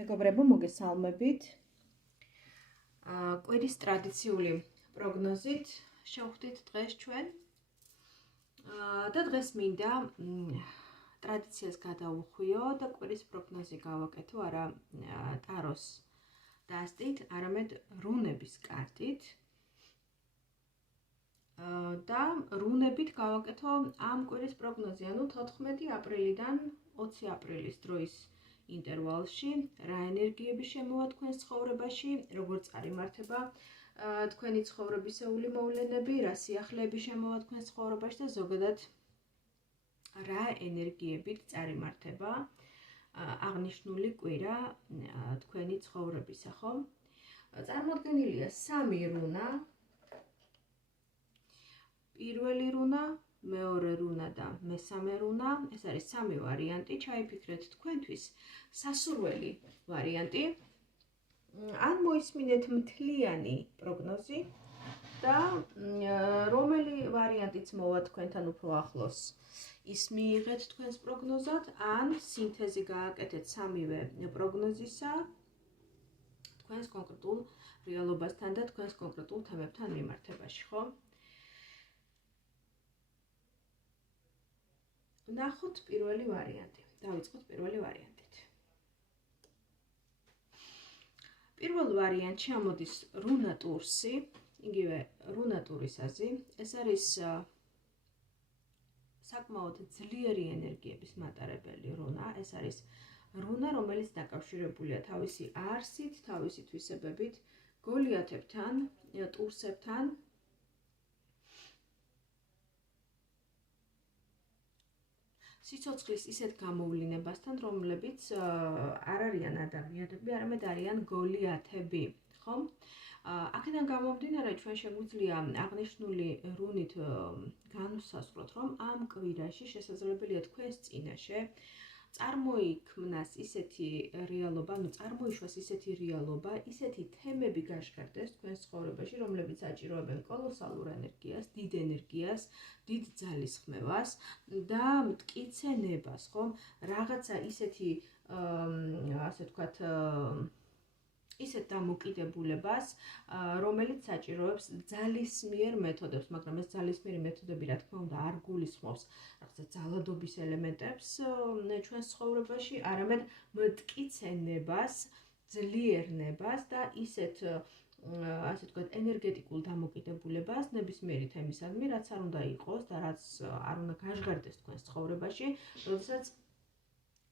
მეგობრებო, მოგესალმებით. კვირის ტრადიციული პროგნოზით შევხვდით დღეს ჩვენ. და დღეს მინდა ტრადიციას გადავუხვიო და კვირის პროგნოზი გავაკეთო არა ტაროს დასტით, არამედ რუნების კარტით. და რუნებით გავაკეთო ამ კვირის პროგნოზი, ანუ 14 აპრილიდან 20 აპრილის დროის ინტერვალში, რა ენერგიები შემოვა თქვენს ცხოვრებაში, როგორ წარიმართება თქვენი ცხოვრებისეული მოვლენები, რა სიახლეები შემოვა თქვენს ცხოვრებაში და ზოგადად რა ენერგიებით წარიმართება აღნიშნული კვირა თქვენი ცხოვრებისა, ხო? წარმოდგენილია 3 რუნა. პირველი რუნა, მეორე რუნა და მესამე რუნა, ეს არის 3 ვარიანტი, ჩაიფიქრეთ თქვენთვის სასურველი ვარიანტი. ან მოისმინეთ მთლიანი პროგნოზი და რომელი ვარიანტიც მოვა თქვენთან უფრო ახლოს, ის მიიღეთ თქვენს პროგნოზად, ან სინთეზი გააკეთეთ 3-ვე პროგნოზისა თქვენს კონკრეტულ რეალობასთან და თქვენს კონკრეტულ თემებთან მიმართებაში, ხო? ნახოთ პირველი ვარიანტი. დავიწყოთ პირველი ვარიანტით. პირველ ვარიანტში ამოდის რუნა ტურსი, იგივე რუნა ტურისაზი. ეს არის საკმაოდ ძლიერი ენერგიების მატარებელი რუნა. ეს არის რუნა, რომელიც დაკავშირებულია თავისი არსით, თავისი თვისებებით, გოლიათებთან, ტურსებთან. სიცოცხლის ისეთ გამოვლინებასთან, რომლებიც არ არიან ადამიანები, არამედ არიან გოლიათები, ხო? აქედან გამომდინარე, ჩვენ შეგვიძლია აღნიშნული რუნით განვსაზღვროთ, რომ ამ კვირაში შესაძლებელია თქვენს წინაშე წარმოიქმნას ისეთი რეალობა, წარმოიშვას ისეთი რეალობა, ისეთი თემები გაჟღერდეს თქვენს ცხოვრებაში, რომლებიც საჭიროებენ კოლოსალურ ენერგიას, დიდ ენერგიას, დიდ ძალისხმევას და მტკიცენებას, ხო? რაღაცა ისეთი, ასე ვთქვათ, ისეთ დამოკიდებულებას, რომელიც საჭიროებს ძალისმიერ მეთოდებს, მაგრამ ეს ძალისმიერი მეთოდები, რა თქმა უნდა, არ გულისხმობს რაღაცა ძალადობის ელემენტებს ჩვენს ცხოვრებაში, არამედ მტკიცენებას, ძლიერნებას და ისეთ, ასე ვთქვათ, ენერგეტიკულ დამოკიდებულებას ნებისმიერი თემისადმი, რაც არ უნდა იყოს და რაც არ უნდა გაჟღერდეს თქვენს ცხოვრებაში, როდესაც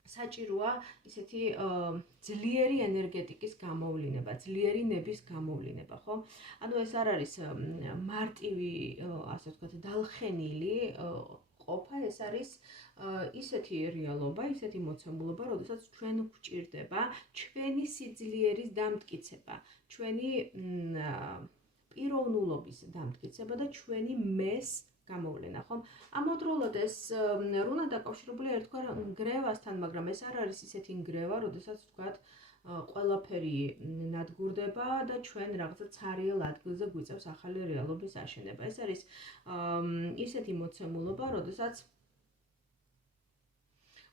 საჭიროა ისეთი ძლიერი ენერგეტიკის გამოვლინება, ძლიერი ნების გამოვლინება, ხო? ანუ ეს არ არის მარტივი, ასე ვთქვათ, დალხენილი ყოფა, ეს არის ისეთი რეალობა, ისეთი მოცემულობა, როდესაც ჩვენ გვჭირდება ჩვენი სიძლიერის დამტკიცება, ჩვენი პიროვნულობის დამტკიცება და ჩვენი მეს გამოვლენა, ხო? ამავდროულად ეს რუნა დაკავშირებულია ერთგვარ ნგრევასთან, მაგრამ ეს არ არის ისეთი ნგრევა, როდესაც ვთქვათ, ყველაფერი ნადგურდება და ჩვენ რაღაცა ცარიელ ადგილზე გვიწევს ახალი რეალობის აშენება. ეს არის ისეთი მოცემულობა, როდესაც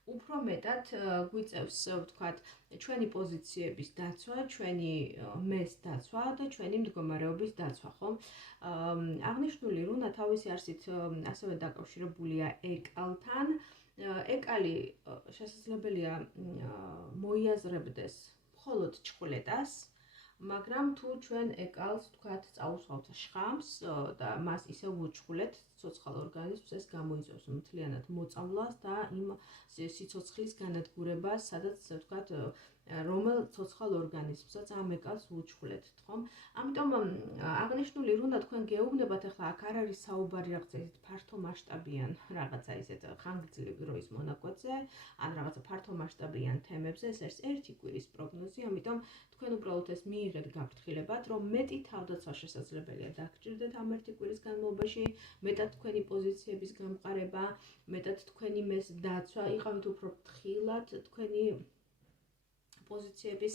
უფრო მეტად გვიწევს, ვთქვათ, ჩვენი პოზიციების დაცვა, ჩვენი მეს დაცვა და ჩვენი მდგომარეობის დაცვა, ხო? აღნიშნული რუნა თავისი არსით ასევე დაკავშირებულია ეკალთან. ეკალი შესაძლებელია მოიაზრებდეს მხოლოდ ჭყლეტას, მაგრამ თუ ჩვენ ეკალს, ვთქვათ, წაუსვავთ შხამს და მას ისევ ვუჭყლეთ, ცოცხალ ორგანიზმს ეს გამოიწვევს მთლიანად მოწამვლას და იმ სიცოცხლის განადგურებას, სადაც, ვთქვათ, რომელ ცოცხალ ორგანიზმსაც ამ ეკალს ვუჭყლეთ, ხო? ამიტომ აღნიშნული რუნა თქვენ გეუბნებათ, ახლა აქ არ არის საუბარი რაღაცა ისეთ ფართო მასშტაბიან, რაღაცა ისეთ ხანგრძლივი დროის მონაკვეთზე, ან რაღაცა ფართო მასშტაბიან თემებზე, ეს არის ერთი კვირის პროგნოზი, ამიტომ თქვენ უბრალოდ ეს მიიღეთ გაფრთხილებად, რომ მეტი თავდაცვა შესაძლებელია დაგჭირდეთ ამ ერთი კვირის განმავლობაში, მეტად თქვენი პოზიციების გამყარება, მეტად თქვენი მეს დაცვა, იყავით უფრო ფრთხილად, თქვენი პოზიციების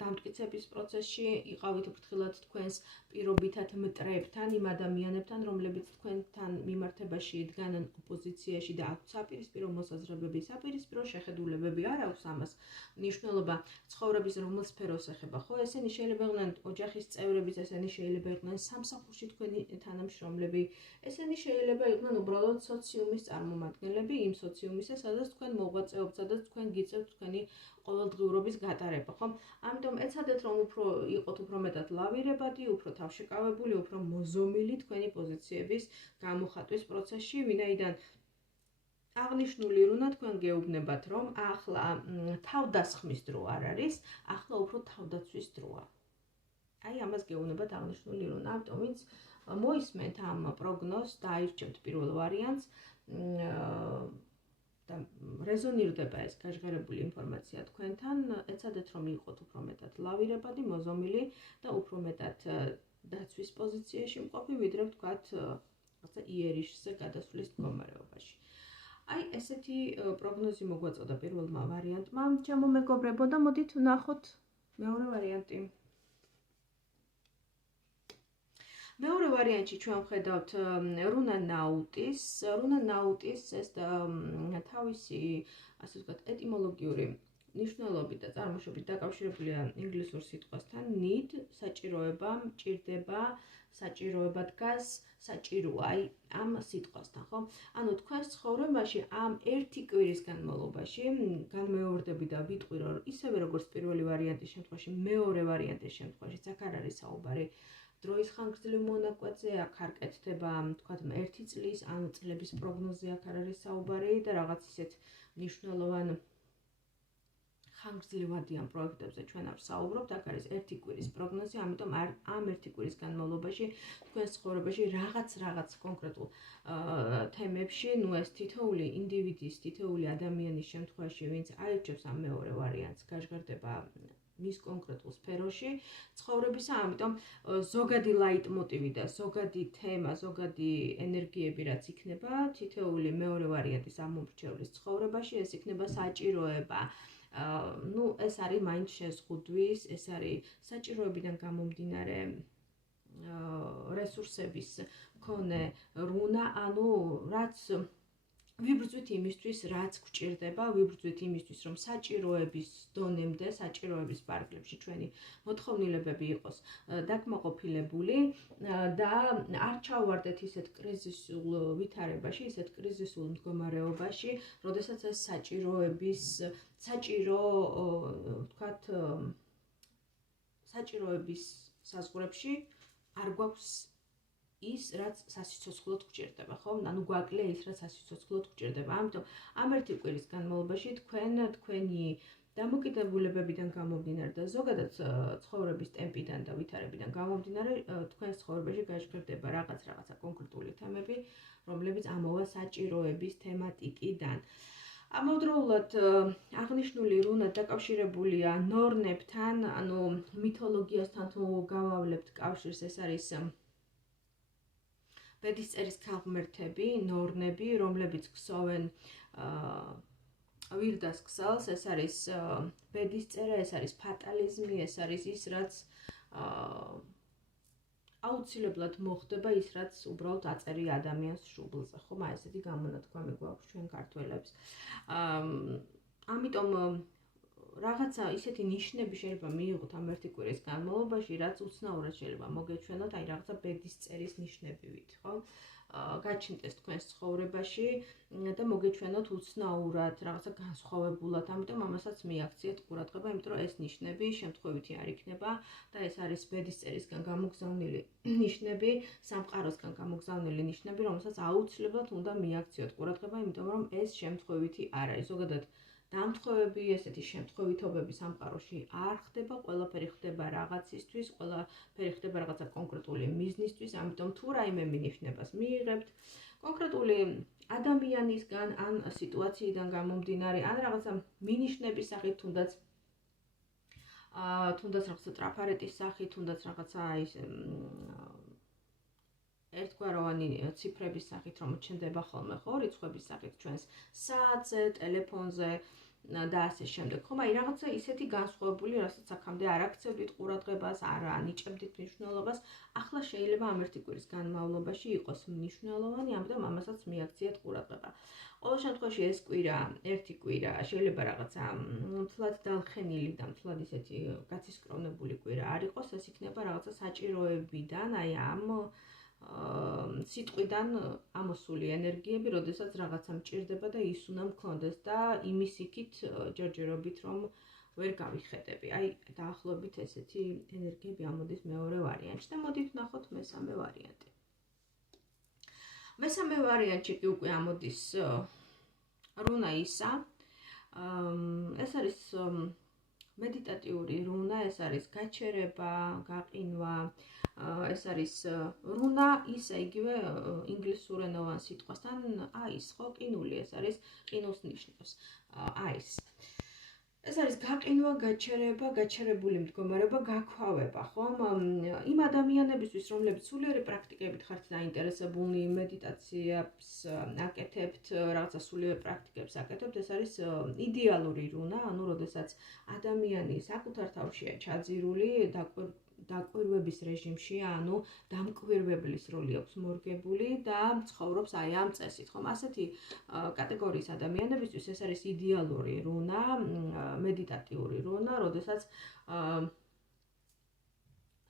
დამტკიცების პროცესში, იყავით ფრთხილად თქვენს პირობითად მტრებთან, იმ ადამიანებთან, რომლებიც თქვენთან მიმართებაში იდგნენ ოპოზიციაში და აქვთ საპირისპირო მოსაზრებები, საპირისპირო შეხედულებები, არ აქვს ამას მნიშვნელობა ცხოვრების რომელ სფეროს ეხება, ხო? ესენი შეიძლება იყვნენ ოჯახის წევრებიც, ესენი შეიძლება იყვნენ სამსახურში თქვენი თანამშრომლები, ესენი შეიძლება იყვნენ უბრალოდ სოციუმის წარმომადგენლები, იმ სოციუმისა, სადაც თქვენ მოღვაწეობთ, სადაც თქვენ გიწევთ თქვენი ყოველდღიურობის გატარება, ხო? ამიტომ ეცადეთ, რომ იყოთ უფრო მეტად ლავირებადი, უფრო თავშეკავებული, უფრო მოზომილი თქვენი პოზიციების გამოხატვის პროცესში, ვინაიდან აღნიშნული რუნა თქვენ გეუბნებათ, რომ ახლა თავდასხმის დრო არ არის, ახლა უფრო თავდაცვის დროა. აი ამას გეუბნებათ აღნიშნული რუნა, ამიტომ ვინც მოისმენთ ამ პროგნოზს და აირჩევთ პირველ ვარიანტს და რეზონირდება ეს გაჟღერებული ინფორმაცია თქვენთან, ეცადეთ რომ იყოთ უფრო მეტად ლავირებადი, მოზომილი და უფრო მეტად დაცვის პოზიციაში მყოფი, ვიდრე ვთქვათ რაღაცა იერიშზე გადასვლის მდგომარეობაში. აი ესეთი პროგნოზი მოგვაწოდა პირველმა ვარიანტმა. ჩემო მეგობრებო და მოდით ვნახოთ მეორე ვარიანტი. მეორე ვარიანტში ჩვენ ვხედავთ რუნა ნაუტის. რუნა ნაუტის ეს თავისი, ასე ვთქვათ, ეტიმოლოგიური ნიშნულობით და წარმოშობით დაკავშირებულია ინგლისურ სიტყვასთან need, საჭიროება, მჭირდება, საჭიროება დგას, საჭიროა, აი ამ სიტყვასთან, ხო? ანუ თქვენს ცხოვრებაში ამ ერთი კვირის განმავლობაში განმეორდები და ვიტყვი, რომ ისევე როგორც პირველი ვარიანტის შემთხვევაში, მეორე ვარიანტის შემთხვევაში აქ არ არის საუბარი დროის ხანგრძლივ მონაკვეთზე, აქ არ კეთდება, თქვათ, 1 წლის ან წლების პროგნოზე აქ არ არის საუბარი და რაღაც ისეთ მნიშვნელოვან ხანგრძლივადიან პროექტებზე ჩვენ არ საუბრობთ, აქ არის 1 კვირის პროგნოზი, ამიტომ ამ 1 კვირის განმავლობაში თქვენს ცხოვრებაში რაღაც კონკრეტულ თემებში, ნუ ეს თითოეული ინდივიდის, თითოეული ადამიანის შემთხვევაში, ვინც აირჩევს ამ მეორე ვარიანტს, გაჟღერდება მის კონკრეტულ სფეროში ცხოვრებისა, ამიტომ ზოგადი ლაიტმოტივი და ზოგადი თემა, ზოგადი ენერგიები რაც იქნება, თითოეული მეორე ვარიანტის ამომრჩევლის ცხოვრებაში, ეს იქნება საჭიროება. ნუ ეს არის მაინც შეზღუდვის, ეს არის საჭიროებიდან გამომდინარე რესურსების მქონე რუნა, ანუ რაც ვიბრძვით იმისთვის, რაც გვჭირდება, ვიბრძვით იმისთვის, რომ საჭიროების დონემდე, საჭიროების პარკლებში ჩვენი მოთხოვნილებები იყოს დაკმაყოფილებული და არ ჩავარდეთ ისეთ კრიზისულ ვითარებაში, ისეთ კრიზისულ მდგომარეობაში, როდესაც ეს საჭიროების საზღვრებში არ გვაქვს ის, რაც სასიცოცხლოდ გვჭირდება, ხო? ანუ გვაკლია ის, რაც სასიცოცხლოდ გვჭირდება. ამიტომ ამ 1 კვირის განმავლობაში თქვენი დამოკიდებულებებიდან გამომდინარე და ზოგადად ცხოვრების ტემპიდან და ვითარებიდან გამომდინარე, თქვენს ცხოვრებაში გაჟღერდება რაღაცა კონკრეტული თემები, რომლებიც ამოვა საჭიროების თემატიკიდან. ამავდროულად აღნიშნული რუნა დაკავშირებულია ნორნებთან, ანუ მითოლოგიასთან თუ გავავლებთ კავშირს, ეს არის ბედისწერის ქალღმერთები, ნორნები, რომლებიც ქსოვენ ვირდას ქსელს, ეს არის ბედისწერა, ეს არის ფატალიზმი, ეს არის ის, რაც აუცილებლად მოხდება, ის რაც უბრალოდ აწერია ადამიანს შუბლზე, ხომ? აი ესეთი გამონათქვამი გვაქვს ჩვენ ქართველებს. ამიტომ რაღაცა ისეთი ნიშნები შეიძლება მიიღოთ ამ 1 კვირის განმავლობაში, რაც უცნაურად შეიძლება მოგეჩვენოთ, აი რაღაცა ბედისწერის ნიშნებივით, ხო? გაჩნდეს თქვენს ცხოვრებაში და მოგეჩვენოთ უცნაურად, რაღაცა განსხვავებულად, ამიტომ ამასაც მიაქციეთ ყურადღება, იმიტომ რომ ეს ნიშნები შემთხვევითი არ იქნება და ეს არის ბედისწერისგან გამოგზავნილი ნიშნები, სამყაროსგან გამოგზავნილი ნიშნები, რომელსაც აუცილებლად უნდა მიაქციოთ ყურადღება, იმიტომ რომ ეს შემთხვევითი არ არის. ზოგადად დამთხოვები, ესეთი შემთხვევითობები სამყაროში არ ხდება, ყველაფერი ხდება რაღაცისთვის, ყველაფერი ხდება რაღაცა კონკრეტული მიზნისთვის, ამიტომ თუ რაიმე მინიშნებას მიიღებთ, კონკრეტული ადამიანისგან ან სიტუაციიდან გამომდინარე, ან რაღაცა მინიშნების სახით, თუნდაც რაღაცა ტრაფარეტის სახით, თუნდაც რაღაცა ის ერთგვაროვანი ციფრების სახით, რომ ჩნდება ხოლმე, ხო, რიცხვების სახით ჩვენს საათზე, ტელეფონზე, და ასე შემდეგ. ხომ, აი რაღაცა ისეთი განსხვავებული, რასაც აქამდე არ აქცევდით ყურადღებას, არ ანიჭებდით მნიშვნელობას, ახლა შეიძლება ამ ერთი კვირის განმავლობაში იყოს მნიშვნელოვანი, ამიტომ ამასაც მიაქციეთ ყურადღება. ყოველ შემთხვევაში ეს კვირა, ერთი კვირა, შეიძლება რაღაცა მთლად დალხენილი და მთლად ისეთი გაცისკრონებული კვირა არ იყოს, ეს იქნება რაღაცა საჭიროებიდან, აი ამ სიტყვიდან ამოსული ენერგიები, როდესაც რაღაცა მჭირდება და ის უნდა მქონდეს და იმის იქით ჯერჯერობით რომ ვერ გავიხედები. აი დაახლოებით ესეთი ენერგიები ამოდის მეორე ვარიანტში და მოდით ვნახოთ მესამე ვარიანტი. მესამე ვარიანტში კი უკვე ამოდის რუნა ისა. ეს არის მედიტატიური რუნა, ეს არის გაჩერება, გაყინვა, ეს არის რუნა ისა იგივე ინგლისურენოვან სიტყვასთან აის, ხო, ყინული, ეს არის ყინულს ნიშნავს. აის. ეს არის გაყინვა, გაჩერება, გაჩერებული მდგომარეობა, გაქვავება, ხომ? იმ ადამიანებისთვის, რომლებიც სულიერი პრაქტიკებით ხართ დაინტერესებულნი, მედიტაციას აკეთებთ, რაღაცა სულიერ პრაქტიკებს აკეთებთ, ეს არის იდეალური რუნა, ანუ როდესაც ადამიანი საკუთარ თავშია ჩაძირული, დაკვირვების რეჟიმში, ანუ დამკვირვებლის როლი აქვს მორგებული და ცხოვრობს აი ამ წესით, ხომ? ასეთი კატეგორიის ადამიანებისთვის ეს არის იდეალური რუნა, მედიტატიური რუნა, როდესაც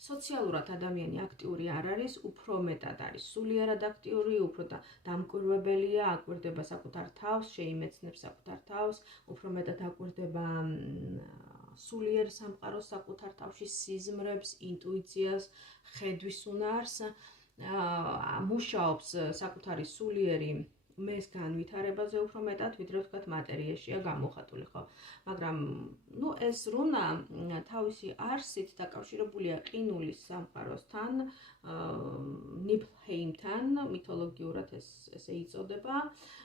სოციალურად ადამიანი აქტიური არ არის, უფრო მეტად არის სულიერად აქტიური, უფრო დამკვირვებელია, აკვირდება საკუთარ თავს, შეიმეცნებს საკუთარ თავს, უფრო მეტად აკვირდება სულიერ სამყაროს საკუთარ თავში, სიზმრებს, ინტუიციას, ხედვის უნარს, მუშაობს საკუთარი სულიერი მეს განვითარებაზე უფრო მეტად, ვიდრე ვთქვათ მატერიაშია გამოხატული, ხო? მაგრამ ეს რუნა თავისი არსით დაკავშირებულია ყინულის სამყაროსთან, ნიფლჰეიმთან, მითოლოგიურად ესე იწოდება.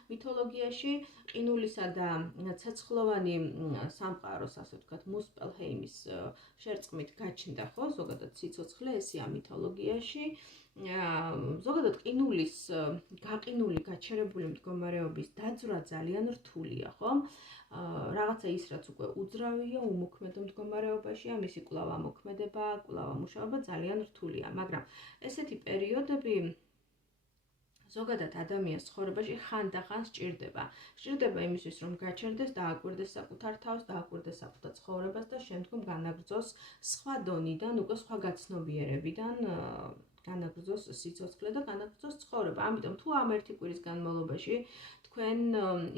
მითოლოგიაში ყინულისა და ცეცხლოვანი სამყაროს, ასე ვთქვათ, მუსპელჰეიმის შერწყმით გაჩნდა, ხო? ზოგადად სიცოცხლე ესეა მითოლოგიაში. ზოგადად ყინულის გაყინული, გაჩერებული მდგომარეობის დაძვრა ძალიან რთულია, ხო? რაღაცა ის, რაც უკვე უძრავია, უმოქმედო მდგომარეობაშია, მისი კვლავ ამოქმედება, კვლავ ამუშავება ძალიან რთულია, მაგრამ ესეთი პერიოდები ზოგადად ადამიანის ცხოვრებაში ხანდახან სჭირდება. სჭირდება იმისთვის, რომ გაჩერდეს, დააკვირდეს საკუთარ თავს, დააკვირდეს საკუთარ ცხოვრებას და შემდგომ განაგრძოს სხვა დონიდან, უკვე სხვა გაცნობიერებიდან განაგრძოს სიცოცხლე და განაგრძოს ცხოვრება. ამიტომ თუ ამ ერთი კვირის განმავლობაში თქვენ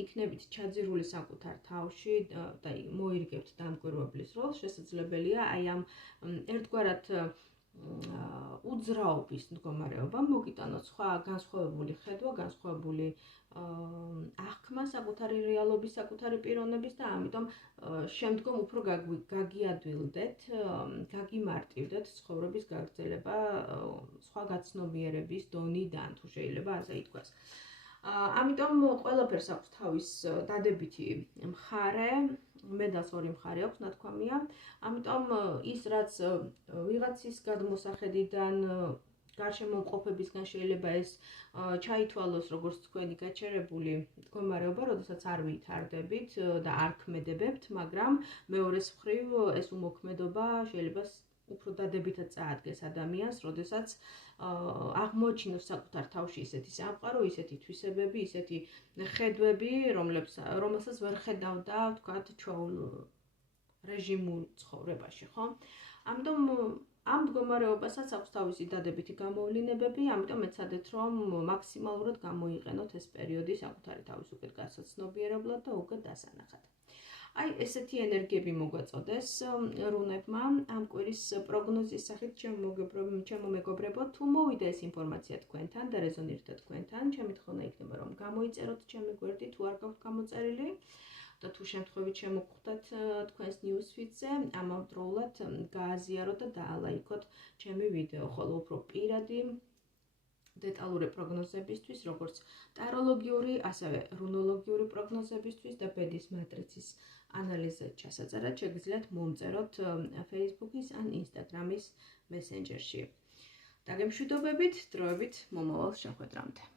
იქნებით ჩაძირული საკუთარ თავში და მოირგებთ დამკვირვებლის როლს, შესაძლებელია აი ამ ერთგვარად უძრაობის მდგომარეობა მოგიტანოთ სხვა განსხვავებული ხედვა, განსხვავებული აღქმა საკუთარი რეალობის, საკუთარი პიროვნების და ამიტომ შემდგომ უფრო გაგიადვილდეთ, გაგიმარტივდეთ ცხოვრების გაგრძელება სხვა გაცნობიერების დონიდან, თუ შეიძლება ასე ითქვას. ამიტომ ყველაფერს აქვს თავის დადებითი მხარე, მედალს ორი მხარე აქვს, ნათქვამია. ამიტომ ის, რაც ვიღაცის გადმოსახედიდან გარშემოყოფებისგან შეიძლება ეს ჩაითვალოს როგორც თქვენი გაჩერებული მდგომარეობა, როდესაც არ ვითარდებით და არ ქმედებებთ, მაგრამ მეორეს მხრივ ეს უმოქმედობა შეიძლება უფრო დადებითად წაადგეს ადამიანს, როდესაც აღმოაჩინოს საკუთარ თავში ისეთი სამყარო, ისეთი თვისებები, ისეთი ხედვები, რომელსაც ვერ ხედავდა, ვთქვათ, ჩვეულ რეჟიმულ ცხოვრებაში, ხო? ამიტომ ამ მდგომარეობასაც აქვს თავისი დადებითი გამოვლინებები, ამიტომ ეცადეთ, რომ მაქსიმალურად გამოიყენოთ ეს პერიოდი საკუთარი თავის უკეთ გასაცნობიერებლად და უკეთ დასანახად. აი, ესეთი ენერგიები მოგვაწოდეს რუნებმა ამ კვირის პროგნოზის სახით, ჩემო მეგობრებო, თუ მოვიდა ეს ინფორმაცია თქვენთან და რეზონირდა თქვენთან, ჩემი თხოვნა იქნება, რომ გამოიწეროთ ჩემი გვერდი, თუ არ გაქვთ გამოწერილი. და თუ შემთხვევით შემოგხვდათ თქვენს newsfeed-ზე, ამავდროულად გააზიაროთ და დაალაიქოთ ჩემი ვიდეო, ხოლო უფრო პირადი დეტალური პროგნოზებისთვის, როგორც ტაროლოგიური, ასევე რუნოლოგიური პროგნოზებისთვის და ბედის მატრიცის ანალიზად ჩასაწერად შეგიძლიათ მომწეროთ Facebook-ის ან Instagram-ის მესენჯერში. დაგემშვიდობებით, დროებით მომავალ შეხვედრამდე.